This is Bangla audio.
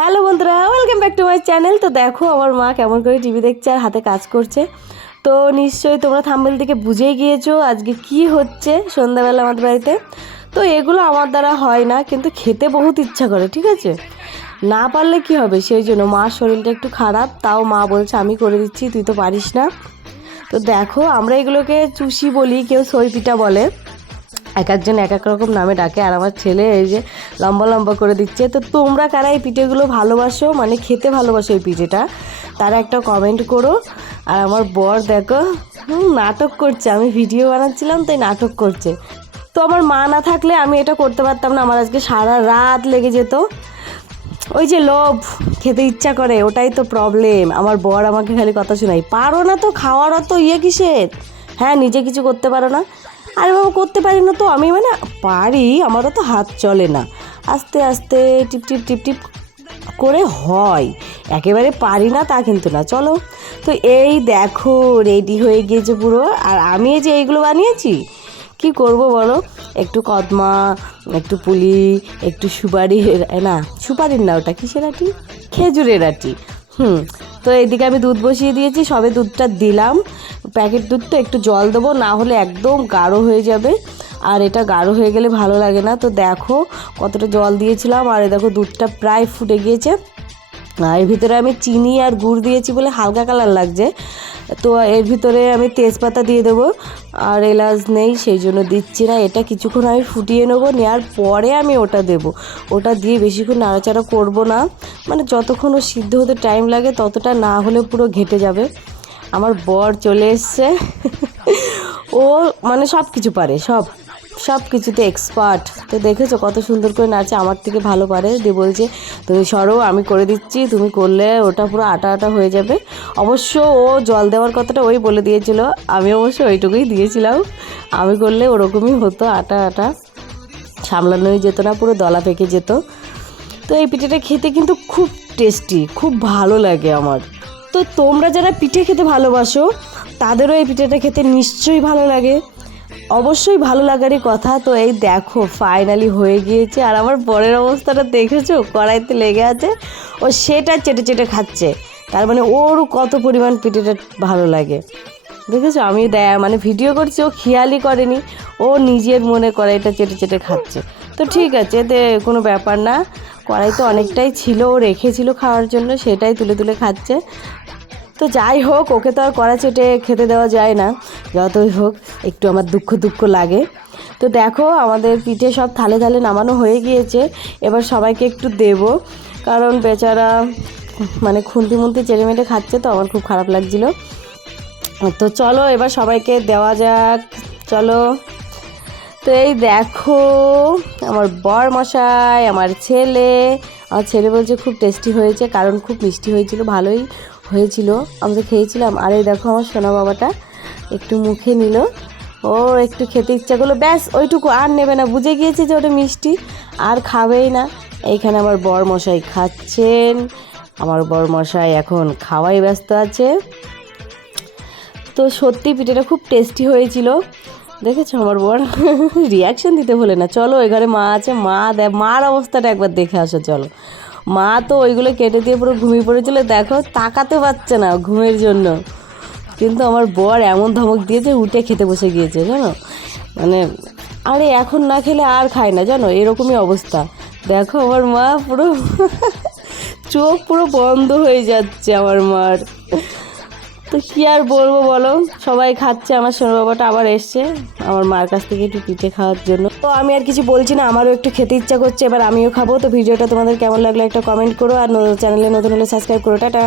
হ্যালো বন্ধুরা, welcome back to my channel. তো দেখো আমার মা কেমন করে টিভি দেখছে আর হাতে কাজ করছে। তো নিশ্চয়ই তোমরা থাম্বনেল থেকে বুঝেই গিয়েছো আজকে কি হচ্ছে সন্ধ্যাবেলা আমাদের বাড়িতে। তো এগুলো আমার দ্বারা হয় না, কিন্তু খেতে বহুত ইচ্ছা করে, ঠিক আছে। না পারলে কি হবে, সেই জন্য মার শরীরটা একটু খারাপ, তাও মা বলছে আমি করে দিচ্ছি, তুই তো পারিস না। তো দেখো আমরা এগুলোকে চুষি বলি, কেউ সই পিঠা বলে, এক একজন এক এক রকম নামে ডাকে। আর আমার ছেলে এই যে লম্বা লম্বা করে দিচ্ছে। তো তোমরা কারা এই পিঠেগুলো ভালোবাসো, মানে খেতে ভালোবাসো এই পিঠেটা, তারা একটা কমেন্ট করো। আর আমার বর দেখো নাটক করছে, আমি ভিডিও বানাচ্ছিলাম তাই নাটক করছে। তো আমার মা না থাকলে আমি এটা করতে পারতাম না, আমার আজকে সারা রাত লেগে যেত। ওই যে লোভ, খেতে ইচ্ছা করে, ওটাই তো প্রবলেম। আমার বর আমাকে খালি কথা শোনাই, পারো না তো খাওয়ার অত কিসের, হ্যাঁ নিজে কিছু করতে পারো না। আরে বাবা করতে পারি না তো, আমি মানে পারি, আমারও তো হাত চলে না, আস্তে আস্তে টিপ টিপ টিপ টিপ করে হয়, একেবারে পারি না তা কিন্তু না। চলো, তো এই দেখো রেডি হয়ে গিয়েছে পুরো। আর আমি এই যে এইগুলো বানিয়েছি, কি করব বলো, একটু কদমা, একটু পুলি, একটু সুপারির, না সুপারির না, ওটা কিসের আটি, খেজুরের আটি। তো এইদিকে আমি দুধ বসিয়ে দিয়েছি, সবে দুধটা দিলাম, প্যাকেট দুধ তো একটু জল দেবো, না হলে একদম গাঢ় হয়ে যাবে, আর এটা গাঢ় হয়ে গেলে ভালো লাগে না। তো দেখো কতটা জল দিয়েছিলাম, আর দেখো দুধটা প্রায় ফুটে গিয়েছে। এর ভিতরে আমি চিনি আর গুড় দিয়েছি বলে হালকা কালার লাগছে। তো এর ভিতরে আমি তেজপাতা দিয়ে দেবো, আর এলাচ নেই সেই জন্য দিচ্ছি না। এটা কিছুক্ষণ আমি ফুটিয়ে নেবো, নেওয়ার পরে আমি ওটা দেবো। ওটা দিয়ে বেশিক্ষণ নাড়াচাড়া করবো না, মানে যতক্ষণ ও সিদ্ধ হতে টাইম লাগে ততটা, না হলে পুরো ঘেটে যাবে। আমার বর চলে এসছে ও মানে সব কিছু পারে, সব কিছুতে এক্সপার্ট। তো দেখেছো কত সুন্দর করে নাচে, আমার থেকে ভালো পারে। দিয়ে বলছে তুমি সরো, আমি করে দিচ্ছি, তুমি করলে ওটা পুরো আটা আটা হয়ে যাবে। অবশ্য ও জল দেওয়ার কথাটা ওই বলে দিয়েছিল, আমি অবশ্য ওইটুকুই দিয়েছিলাম। আমি করলে ওরকমই হতো, আটা আটা, সামলানোই যেত না, পুরো দলা পেকে যেত। তো এই পিঠেটা খেতে কিন্তু খুব টেস্টি, খুব ভালো লাগে আমার। তো তোমরা যারা পিঠে খেতে ভালোবাসো তাদেরও এই পিঠেটা খেতে নিশ্চয়ই ভালো লাগে, অবশ্যই ভালো লাগারই কথা। তো এই দেখো ফাইনালি হয়ে গিয়েছে, আর আমার বরের অবস্থাটা দেখেছো, কড়াইতে লেগে আছে, ও সেটা চেটে চেটে খাচ্ছে, তার মানে ওর কত পরিমাণ পিঠেটা ভালো লাগে। দেখেছো আমি মানে ভিডিও করছি, ও খেয়ালই করেনি, ও নিজের মনে কড়াইটা চেটে চেটে খাচ্ছে। তো ঠিক আছে, এতে কোনো ব্যাপার না, কড়াই তো অনেকটাই ছিল, ও রেখেছিল খাওয়ার জন্য, সেটাই তুলে তুলে খাচ্ছে। তো যাই হোক, ওকে তো আর কড়া চেটে খেতে দেওয়া যায় না, যতই হোক একটু আমার দুঃখ লাগে। তো দেখো আমাদের পিঠে সব থালে থালে নামানো হয়ে গিয়েছে, এবার সবাইকে একটু দেব, কারণ বেচারা মানে খুন্তি মুন্তি চেড়ে মেটে খাচ্ছে, তো আমার খুব খারাপ লাগছিল। তো চলো এবার সবাইকে দেওয়া যাক, চলো। তো এই দেখো আমার বর মশাই, আমার ছেলে বলছে খুব টেস্টি হয়েছে, কারণ খুব মিষ্টি হয়েছিল, ভালোই হয়েছিল, আমরা খেয়েছিলাম। আর এই দেখো আমার সোনা বাবাটা একটু মুখে নিল, ও একটু খেতে ইচ্ছা করলো, ব্যাস ওইটুকু, আর নেবে না, বুঝে গিয়েছে যে ওটা মিষ্টি, আর খাবেই না। এইখানে আমার বর মশাই খাচ্ছেন, আমার বর মশাই এখন খাওয়াই ব্যস্ত আছে। তো সত্যি পিঠেটা খুব টেস্টি হয়েছিল, দেখেছো আমার বর রিয়াকশন দিতে ভুলে না। চলো ওই ঘরে মা আছে, মার অবস্থাটা একবার দেখে আসো, চলো। মা তো ওইগুলো কেটে দিয়ে পুরো ঘুমিয়ে পড়েছিল, দেখো তাকাতে পারছে না ঘুমের জন্য, কিন্তু আমার বর এমন ধমক দিয়েছে, উঠে খেতে বসে গিয়েছে জানো, মানে আরে এখন না খেলে আর খায় না জানো, এরকমই অবস্থা। দেখো আমার মা পুরো চোখ পুরো বন্ধ হয়ে যাচ্ছে আমার মার। তো কী আর বলবো বলো, সবাই খাচ্ছে, আমার সোনা বাবাটা আবার এসছে আমার মার কাছ থেকে একটু পিঠে খাওয়ার জন্য। তো আমি আর কিছু বলছি না, আমারও একটু খেতে ইচ্ছা করছে, এবার আমিও খাবো। তো ভিডিওটা তোমাদের কেমন লাগলো একটা কমেন্ট করো, আর চ্যানেলে নতুন হলে সাবস্ক্রাইব করো। টাটা।